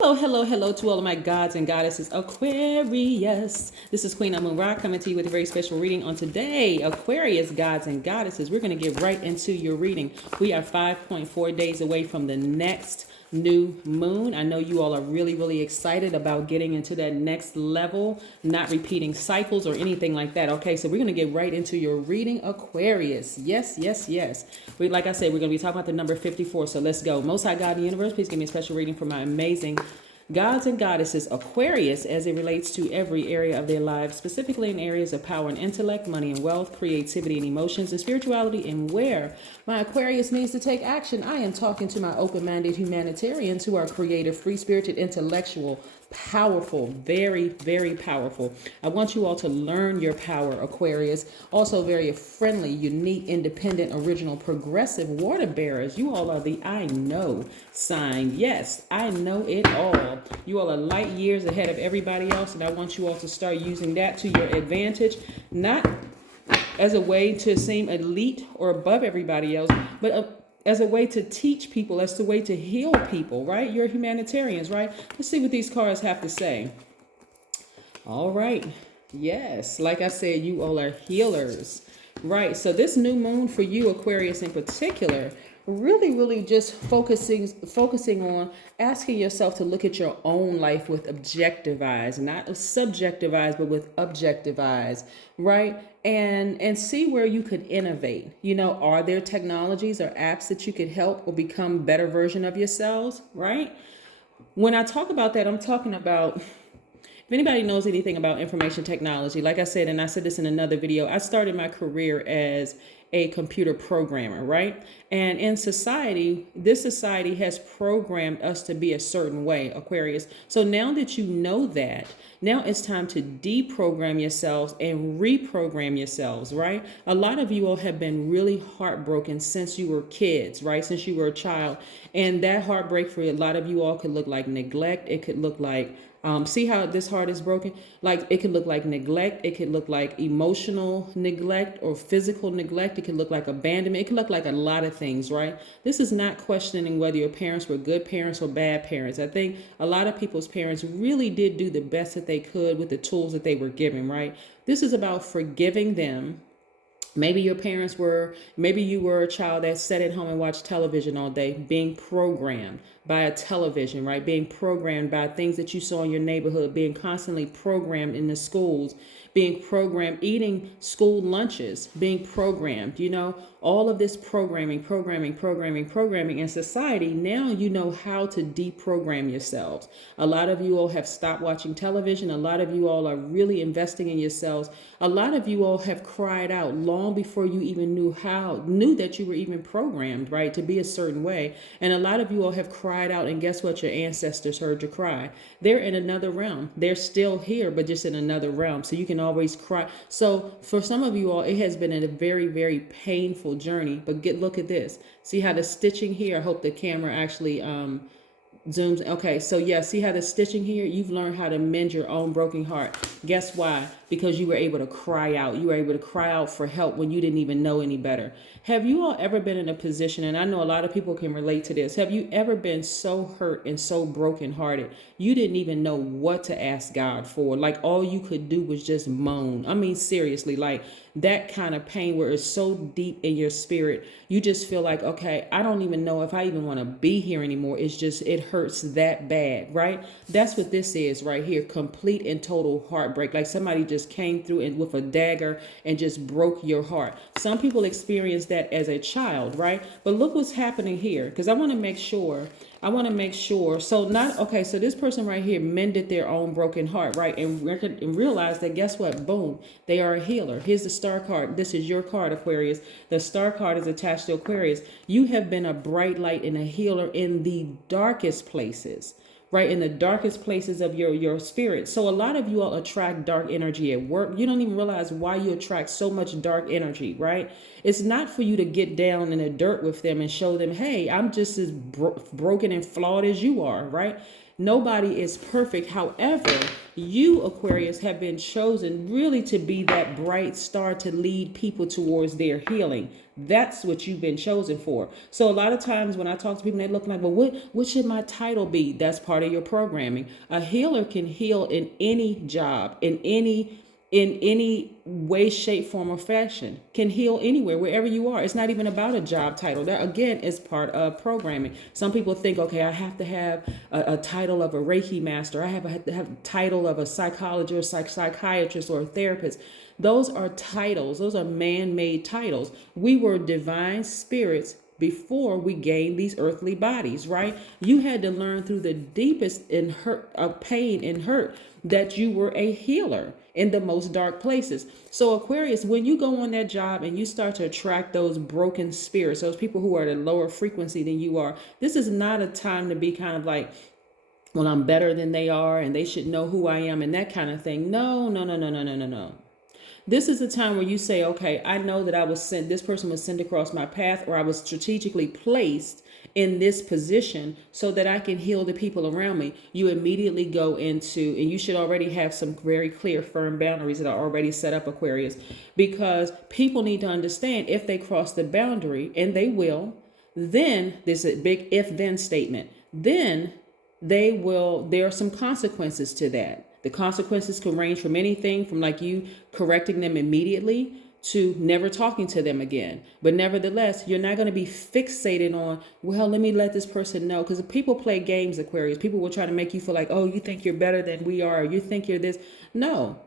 Hello, hello, hello to all of my gods and goddesses, Aquarius. This is Queen Amun Ra coming to you with a very special reading on today. Aquarius, gods and goddesses, we're going to get right into your reading. We are 5.4 days away from the next new moon. I know you all are really, really excited about getting into that next level, not repeating cycles or anything like that. Okay, so we're going to get right into your reading, Aquarius. Yes, yes, yes. Like I said, we're going to be talking about the number 54. So let's go. Most High God in the universe, please give me a special reading for my amazing gods and goddesses, Aquarius, as it relates to every area of their lives, specifically in areas of power and intellect, money and wealth, creativity and emotions, and spirituality, and where my Aquarius needs to take action. I am talking to my open-minded humanitarians who are creative, free-spirited, intellectual, powerful, very, very powerful. I want you all to learn your power, Aquarius. Also very friendly, unique, independent, original, progressive water bearers. You all are the I know sign. Yes, I know it all. You all are light years ahead of everybody else, and I want you all to start using that to your advantage, not as a way to seem elite or above everybody else, but as a way to teach people, as a way to heal people, right? You're humanitarians, right? Let's see what these cards have to say. All right. Yes. Like I said, you all are healers, right? So this new moon for you, Aquarius in particular, really just focusing on asking yourself to look at your own life with objective eyes, not subjective eyes, but with objective eyes, right? And see where you could innovate. You know, are there technologies or apps that you could help or become better version of yourselves, right? When I talk about that, I'm talking about, if anybody knows anything about information technology, like I said, and I said this in another video, I started my career as a computer programmer, right? And in society, this society has programmed us to be a certain way, Aquarius. So now that you know that, now it's time to deprogram yourselves and reprogram yourselves, right? A lot of you all have been really heartbroken since you were kids, right? Since you were a child. And that heartbreak for a lot of you all could look like neglect. It could look like see how this heart is broken? Like it could look like neglect. It could look like emotional neglect or physical neglect. It could look like abandonment. It could look like a lot of things, right? This is not questioning whether your parents were good parents or bad parents. I think a lot of people's parents really did do the best that they could with the tools that they were given, right? This is about forgiving them. Maybe you were a child that sat at home and watched television all day, being programmed by a television, right? Being programmed by things that you saw in your neighborhood, being constantly programmed in the schools, being programmed, eating school lunches, being programmed, all of this programming in society. Now you know how to deprogram yourselves. A lot of you all have stopped watching television. A lot of you all are really investing in yourselves. A lot of you all have cried out long before you even knew that you were even programmed, right, to be a certain way. And a lot of you all have cried out, and guess what? Your ancestors heard you cry. They're in another realm. They're still here, but just in another realm. So you can always cry. So for some of you all, it has been a very, very painful journey. But look at this. See how the stitching here? I hope the camera actually zooms. Okay, so yeah, see how the stitching here? You've learned how to mend your own broken heart. Guess why? Because you were able to cry out. You were able to cry out for help when you didn't even know any better. Have you all ever been in a position, and I know a lot of people can relate to this, have you ever been so hurt and so brokenhearted you didn't even know what to ask God for? Like all you could do was just moan. I mean, seriously, like that kind of pain where it's so deep in your spirit, you just feel like, okay, I don't even know if I even want to be here anymore. It's just, it hurts that bad, right? That's what this is right here. Complete and total heartbreak. Like somebody just came through and with a dagger and just broke your heart. Some people experience that as a child, right? But look what's happening here, because I want to make sure. So this person right here mended their own broken heart, right? And realize that, guess what? Boom, they are a healer. Here's the star card. This is your card, Aquarius. The star card is attached to Aquarius. You have been a bright light and a healer in the darkest places, right? In the darkest places of your spirit. So a lot of you all attract dark energy at work. You don't even realize why you attract so much dark energy, right? It's not for you to get down in the dirt with them and show them, hey, I'm just as broken and flawed as you are, right? Nobody is perfect. However, you, Aquarius, have been chosen really to be that bright star to lead people towards their healing. That's what you've been chosen for. So a lot of times when I talk to people, they look like, well, what should my title be? That's part of your programming. A healer can heal in any job, in any way, shape, form, or fashion. Can heal anywhere, wherever you are. It's not even about a job title. That, again, is part of programming. Some people think, okay, I have to have a title of a Reiki master. I have to have a title of a psychologist or psychiatrist or a therapist. Those are titles. Those are man-made titles. We were divine spirits before we gained these earthly bodies, right? You had to learn through the deepest in hurt of pain and hurt that you were a healer in the most dark places. So Aquarius, when you go on that job and you start to attract those broken spirits, those people who are at a lower frequency than you are, this is not a time to be kind of like, well, I'm better than they are and they should know who I am and that kind of thing. No, no, no, no, no, no, no, no. This is the time where you say, okay, I know that I was sent, this person was sent across my path, or I was strategically placed in this position so that I can heal the people around me. You immediately go into, and you should already have some very clear, firm boundaries that are already set up, Aquarius, because people need to understand if they cross the boundary, and they will, then there's a big if-then statement. Then there are some consequences to that. The consequences can range from anything from like you correcting them immediately to never talking to them again. But nevertheless, you're not going to be fixated on, well, let me let this person know. Because if people play games, Aquarius, people will try to make you feel like, oh, you think you're better than we are. Or you think you're this. No,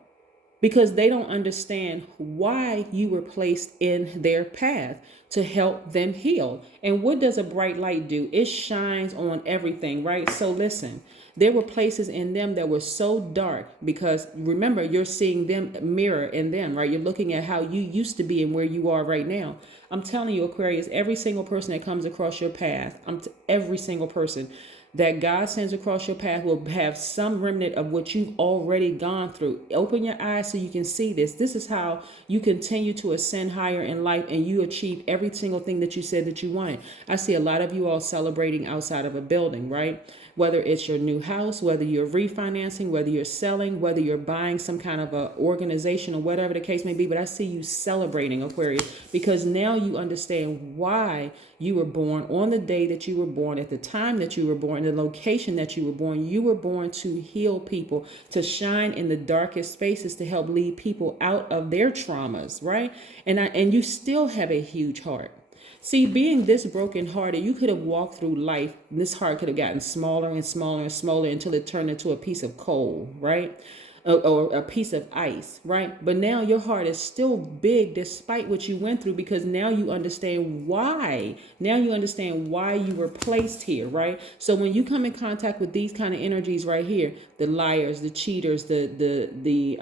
because they don't understand why you were placed in their path to help them heal. And what does a bright light do? It shines on everything, right? So listen, there were places in them that were so dark because remember, you're seeing them mirror in them, right? You're looking at how you used to be and where you are right now. I'm telling you, Aquarius, every single person that comes across your path, every single person that God sends across your path will have some remnant of what you've already gone through. Open your eyes so you can see this. This is how you continue to ascend higher in life and you achieve every single thing that you said that you wanted. I see a lot of you all celebrating outside of a building, right? Whether it's your new house, whether you're refinancing, whether you're selling, whether you're buying some kind of a organization or whatever the case may be. But I see you celebrating, Aquarius, because now you understand why you were born on the day that you were born, at the time that you were born, the location that you were born. You were born to heal people, to shine in the darkest spaces, to help lead people out of their traumas, right? And you still have a huge heart. See, being this brokenhearted, you could have walked through life, and this heart could have gotten smaller and smaller and smaller until it turned into a piece of coal, right? Or a piece of ice, right? But now your heart is still big despite what you went through, because now you understand why. Now you understand why you were placed here, right? So when you come in contact with these kind of energies right here, the liars, the cheaters, the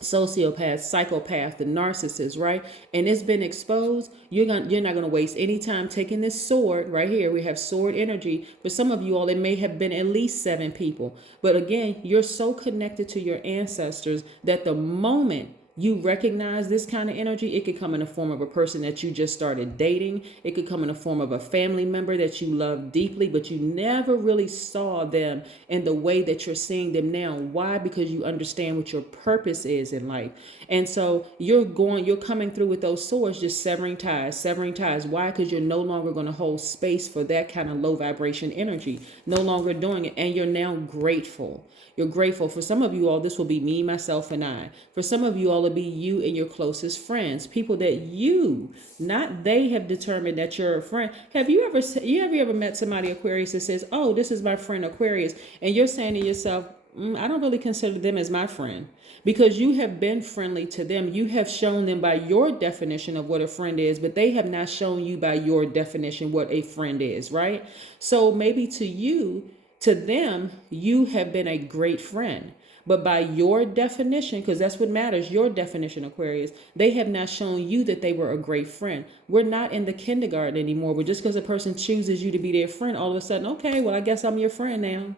sociopath, psychopath, the narcissist, right? And it's been exposed. You're not going to waste any time taking this sword right here. We have sword energy. For some of you all, it may have been at least 7 people. But again, you're so connected to your ancestors that the moment you recognize this kind of energy, it could come in the form of a person that you just started dating. It could come in the form of a family member that you love deeply, but you never really saw them in the way that you're seeing them now. Why? Because you understand what your purpose is in life. And so you're coming through with those swords, just severing ties. Why? Because you're no longer going to hold space for that kind of low vibration energy, no longer doing it. And you're now grateful. You're grateful. For some of you all, this will be me, myself, and I. For some of you all, it'll be you and your closest friends, people that you, not they, have determined that you're a friend. Have you ever met somebody, Aquarius, that says, oh, this is my friend Aquarius, and you're saying to yourself, I don't really consider them as my friend, because you have been friendly to them. You have shown them by your definition of what a friend is, but they have not shown you by your definition what a friend is, right? So maybe to them, you have been a great friend. But by your definition, because that's what matters, your definition, Aquarius, they have not shown you that they were a great friend. We're not in the kindergarten anymore. But just because a person chooses you to be their friend, all of a sudden, okay, well, I guess I'm your friend now.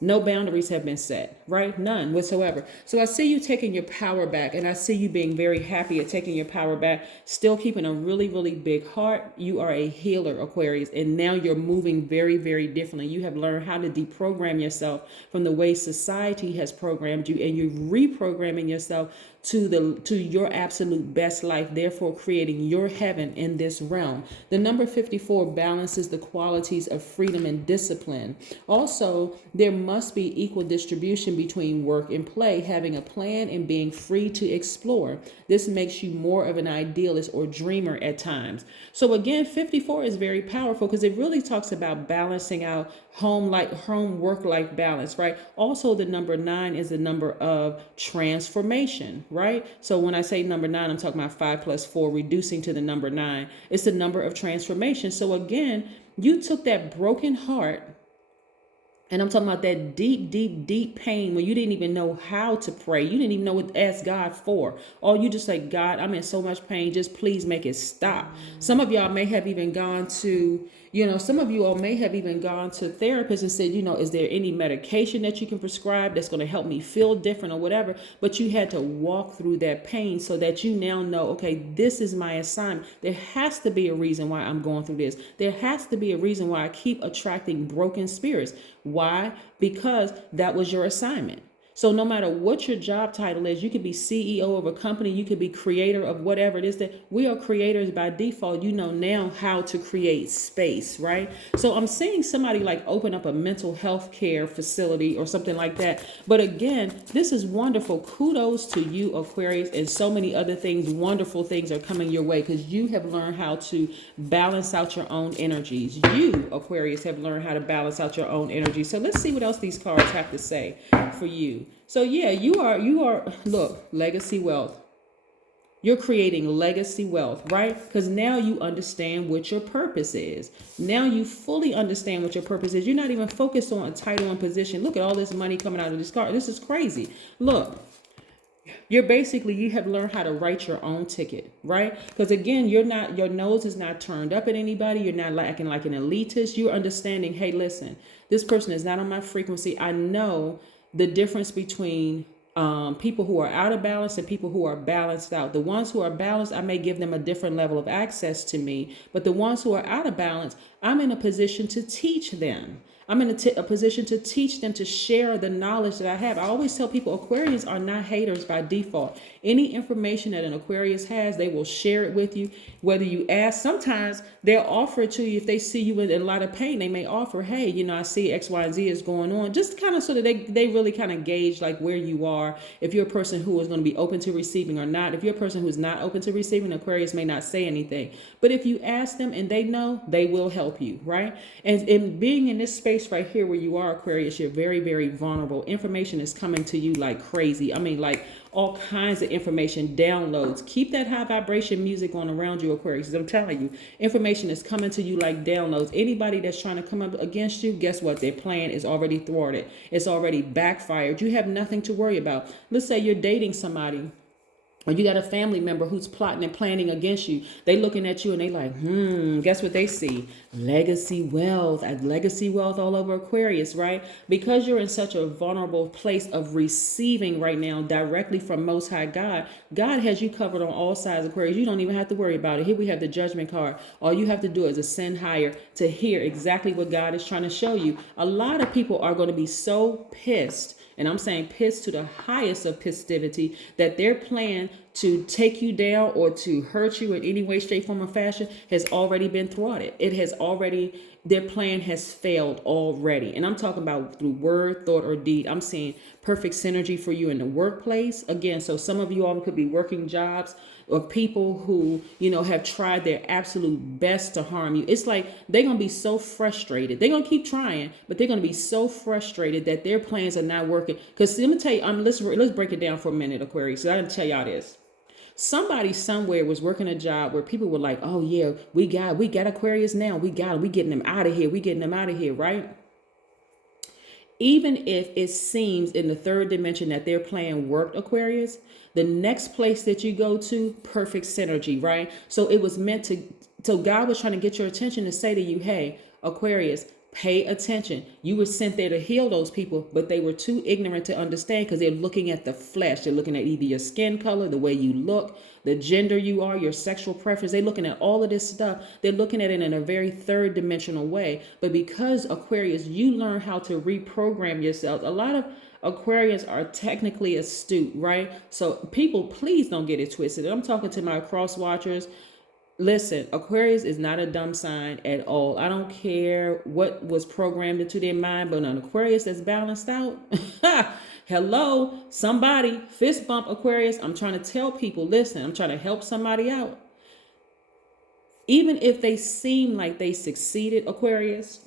No boundaries have been set, right? None whatsoever. So I see you taking your power back, and I see you being very happy at taking your power back, still keeping a really, really big heart. You are a healer, Aquarius, and now you're moving very, very differently. You have learned how to deprogram yourself from the way society has programmed you, and you're reprogramming yourself to your absolute best life, therefore creating your heaven in this realm. The number 54 balances the qualities of freedom and discipline. Also, there must be equal distribution between work and play, having a plan and being free to explore. This makes you more of an idealist or dreamer at times. So again, 54 is very powerful because it really talks about balancing out home work life balance, right? Also, the number 9 is the number of transformation, right? So when I say number 9, I'm talking about 5 plus 4 reducing to the number 9. It's the number of transformation. So again, you took that broken heart, and I'm talking about that deep, deep, deep pain when you didn't even know how to pray. You didn't even know what to ask God for. Or you just say, God, I'm in so much pain. Just please make it stop. Some of y'all may have even gone to, some of you all may have even gone to therapists and said, is there any medication that you can prescribe that's going to help me feel different or whatever? But you had to walk through that pain so that you now know, okay, this is my assignment. There has to be a reason why I'm going through this. There has to be a reason why I keep attracting broken spirits. Why? Because that was your assignment. So no matter what your job title is, you could be CEO of a company, you could be creator of whatever it is that we are creators by default. You know now how to create space, right? So I'm seeing somebody like open up a mental health care facility or something like that. But again, this is wonderful. Kudos to you, Aquarius, and so many other things. Wonderful things are coming your way because you have learned how to balance out your own energies. You, Aquarius, have learned how to balance out your own energies. So let's see what else these cards have to say for you. So yeah, you are, look, legacy wealth. You're creating legacy wealth, right? Because now you understand what your purpose is. Now you fully understand what your purpose is. You're not even focused on a title and position. Look at all this money coming out of this card. This is crazy. Look, you have learned how to write your own ticket, right? Because again, your nose is not turned up at anybody. You're not acting like an elitist. You're understanding, hey, listen, this person is not on my frequency. I know the difference between people who are out of balance and people who are balanced out. The ones who are balanced, I may give them a different level of access to me. But the ones who are out of balance, I'm in a position to teach them. I'm in a position to teach them, to share the knowledge that I have. I always tell people Aquarians are not haters by default. Any information that an Aquarius has, they will share it with you. Whether you ask, sometimes they'll offer it to you if they see you in a lot of pain. They may offer, hey, I see X, Y, and Z is going on. Just kind of so that they really kind of gauge like where you are. If you're a person who is going to be open to receiving or not. If you're a person who's not open to receiving, Aquarius may not say anything. But if you ask them and they know, they will help you, right? And in being in this space right here where you are, Aquarius, you're very, very vulnerable. Information is coming to you like crazy. I mean, like all kinds of information, downloads. Keep that high vibration music on around you, Aquarius. I'm telling you, information is coming to you like downloads. Anybody that's trying to come up against you, guess what? Their plan is already thwarted. It's already backfired. You have nothing to worry about. Let's say you're dating somebody, or you got a family member who's plotting and planning against you. They looking at you and they like, guess what they see? Legacy wealth. Legacy wealth all over Aquarius, right? Because you're in such a vulnerable place of receiving right now directly from Most High God. God has you covered on all sides, Aquarius. You don't even have to worry about it. Here we have the judgment card. All you have to do is ascend higher to hear exactly what God is trying to show you. A lot of people are going to be so pissed, and I'm saying pissed to the highest of festivity, that their plan to take you down or to hurt you in any way, shape, form, or fashion has already been thwarted. Their plan has failed already. And I'm talking about through word, thought, or deed. I'm seeing perfect synergy for you in the workplace. Again, so some of you all could be working jobs or people who, have tried their absolute best to harm you. It's like they're going to be so frustrated. They're going to keep trying, but they're going to be so frustrated that their plans are not working. Because let me tell you, let's break it down for a minute, Aquarius. So I didn't tell y'all this. Somebody somewhere was working a job where people were like, oh yeah, we got Aquarius now. We getting them out of here. Right? Even if it seems in the third dimension that their plan worked, Aquarius, the next place that you go to, perfect synergy, right? So it was meant to, so God was trying to get your attention to say to you, hey, Aquarius, Pay attention. You were sent there to heal those people, but they were too ignorant to understand because they're looking at the flesh. They're looking at either your skin color, the way you look, the gender you are, your sexual preference. They're looking at all of this stuff. They're looking at it in a very third dimensional way. But because Aquarius, you learn how to reprogram yourself. A lot of Aquarians are technically astute, right? So people, please don't get it twisted. I'm talking to my cross watchers. Listen, Aquarius is not a dumb sign at all. I don't care what was programmed into their mind, but an Aquarius that's balanced out, hello, somebody, fist bump Aquarius. I'm trying to tell people, listen, I'm trying to help somebody out. Even if they seem like they succeeded, Aquarius,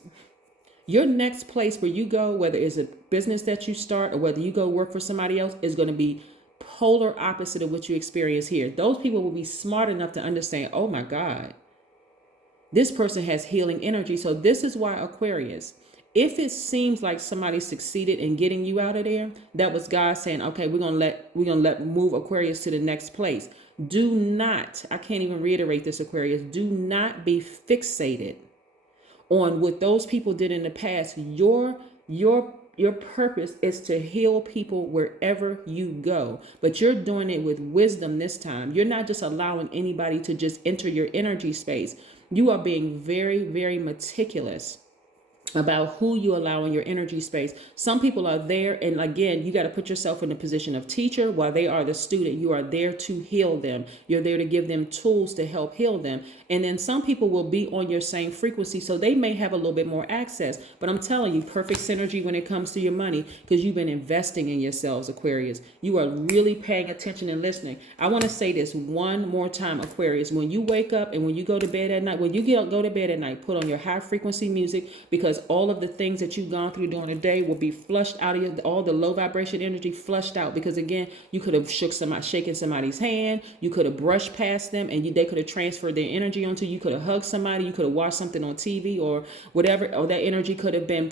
your next place where you go, whether it's a business that you start or whether you go work for somebody else, is going to be polar opposite of what you experience here. Those people will be smart enough to understand, oh my God, this person has healing energy. So this is why Aquarius, if it seems like somebody succeeded in getting you out of there, that was God saying, okay, we're gonna let move Aquarius to the next place. Do not, I can't even reiterate this, Aquarius, do not be fixated on what those people did in the past. Your purpose is to heal people wherever you go, but you're doing it with wisdom this time. You're not just allowing anybody to just enter your energy space. You are being very, very meticulous about who you allow in your energy space. Some people are there, and again, you got to put yourself in the position of teacher while they are the student. You are there to heal them. You're there to give them tools to help heal them. And then some people will be on your same frequency, so they may have a little bit more access. But I'm telling you, perfect synergy when it comes to your money, because you've been investing in yourselves, Aquarius. You are really paying attention and listening. I want to say this one more time, Aquarius. When you wake up and when you go to bed at night, when you go to bed at night, put on your high frequency music, because all of the things that you've gone through during the day will be flushed out of you. All the low vibration energy flushed out, because again, you could have shaken somebody's hand, you could have brushed past them, and they could have transferred their energy onto you. You could have hugged somebody, you could have watched something on TV or whatever, or that energy could have been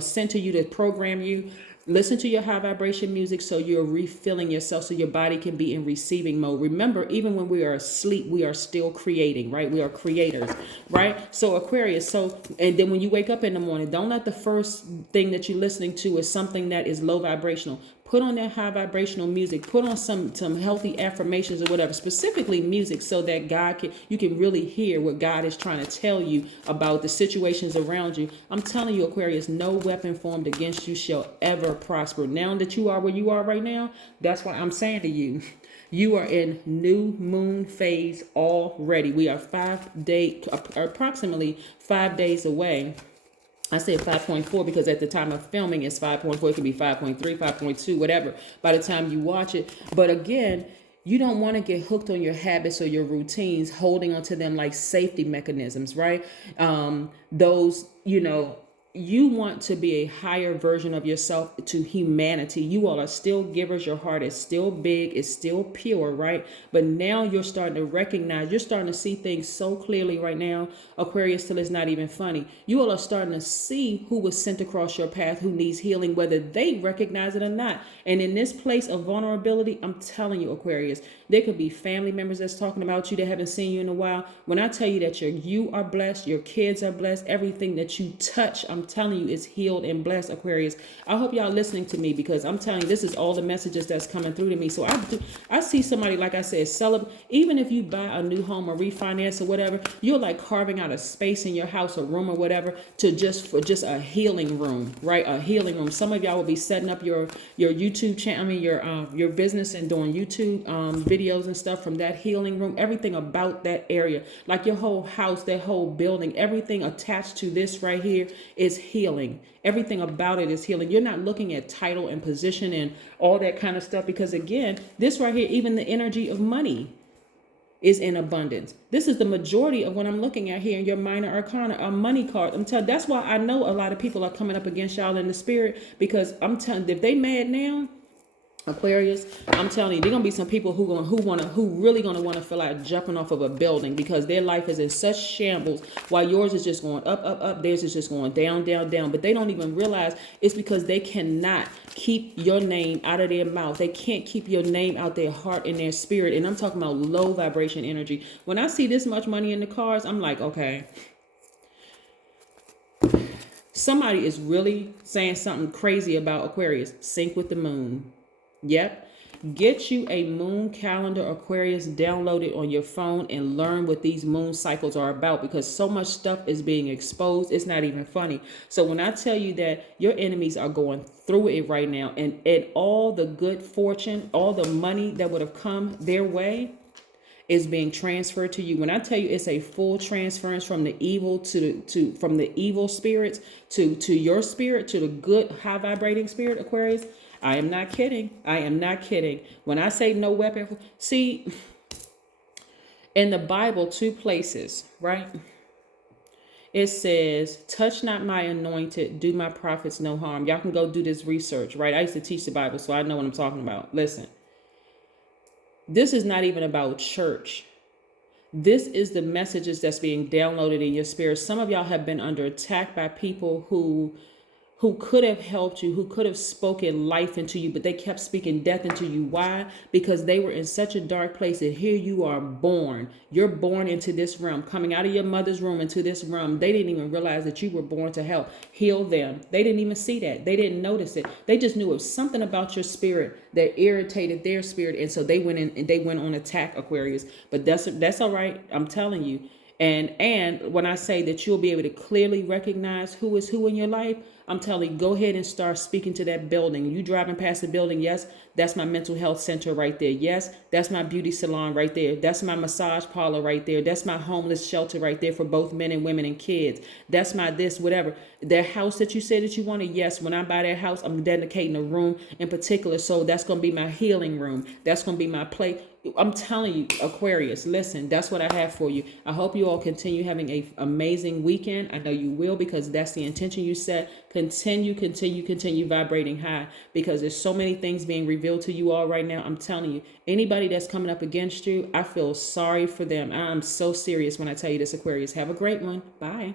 sent to you to program you. Listen to your high vibration music so you're refilling yourself, so your body can be in receiving mode. Remember, even when we are asleep, we are still creating, right? We are creators, right? So Aquarius, and then when you wake up in the morning, don't let the first thing that you're listening to is something that is low vibrational. Put on that high vibrational music. Put on some healthy affirmations or whatever, specifically music, so that you can really hear what God is trying to tell you about the situations around you. I'm telling you, Aquarius, no weapon formed against you shall ever prosper. Now that you are where you are right now, that's why I'm saying to you, you are in new moon phase already. We are approximately 5 days away. I said 5.4 because at the time of filming it's 5.4. It could be 5.3, 5.2, whatever, by the time you watch it. But again, you don't want to get hooked on your habits or your routines, holding onto them like safety mechanisms, right? You want to be a higher version of yourself to humanity. You all are still givers. Your heart is still big. It's still pure, right? But now you're starting to recognize, you're starting to see things so clearly right now, Aquarius, till it's not even funny. You all are starting to see who was sent across your path, who needs healing, whether they recognize it or not. And in this place of vulnerability, I'm telling you, Aquarius, there could be family members that's talking about you that haven't seen you in a while. When I tell you that you are blessed, your kids are blessed, everything that you touch, I'm telling you, is healed and blessed, Aquarius. I hope y'all listening to me, because I'm telling you, this is all the messages that's coming through to me. So I see somebody, like I said, celebrate. Even if you buy a new home or refinance or whatever, you're like carving out a space in your house, a room or whatever, for just a healing room, right? A healing room. Some of y'all will be setting up your YouTube channel, your business, and doing YouTube videos and stuff from that healing room. Everything about that area, like your whole house, that whole building, everything attached to this right here is healing. Everything about it is healing. You're not looking at title and position and all that kind of stuff, because again, this right here, even the energy of money is in abundance. This is the majority of what I'm looking at here in your minor arcana, a money card. That's why I know a lot of people are coming up against y'all in the spirit, because I'm telling, if they mad now, Aquarius, I'm telling you, there gonna be some people who really gonna want to feel like jumping off of a building, because their life is in such shambles, while yours is just going up, up, up. Theirs is just going down, down, down. But they don't even realize it's because they cannot keep your name out of their mouth. They can't keep your name out their heart and their spirit. And I'm talking about low vibration energy. When I see this much money in the cars, I'm like, okay. Somebody is really saying something crazy about Aquarius. Sync with the moon. Yep. Get you a moon calendar, Aquarius, download it on your phone and learn what these moon cycles are about, because so much stuff is being exposed. It's not even funny. So when I tell you that your enemies are going through it right now, and all the good fortune, all the money that would have come their way is being transferred to you. When I tell you it's a full transference from the evil from the evil spirits to your spirit, to the good high vibrating spirit, Aquarius, I am not kidding. I am not kidding. When I say no weapon, see, in the Bible, 2 places, right? It says, touch not my anointed, do my prophets no harm. Y'all can go do this research, right? I used to teach the Bible, so I know what I'm talking about. Listen, this is not even about church. This is the messages that's being downloaded in your spirit. Some of y'all have been under attack by people who could have helped you, who could have spoken life into you, but they kept speaking death into you. Why? Because they were in such a dark place, and here you are born. You're born into this realm, coming out of your mother's womb into this realm. They didn't even realize that you were born to help heal them. They didn't even see that. They didn't notice it. They just knew it was something about your spirit that irritated their spirit. And so they went in and they went on attack, Aquarius. But that's all right. I'm telling you. And when I say that you'll be able to clearly recognize who is who in your life, I'm telling you, go ahead and start speaking to that building. You driving past the building, yes, that's my mental health center right there. Yes, that's my beauty salon right there. That's my massage parlor right there. That's my homeless shelter right there for both men and women and kids. That's my this, whatever. That house that you said that you wanted, yes, when I buy that house, I'm dedicating a room in particular. So that's going to be my healing room. That's going to be my place. I'm telling you, Aquarius, listen, that's what I have for you. I hope you all continue having an amazing weekend. I know you will, because that's the intention you set. Continue vibrating high, because there's so many things being revealed to you all right now. I'm telling you, anybody that's coming up against you, I feel sorry for them. I'm so serious when I tell you this, Aquarius. Have a great one. Bye.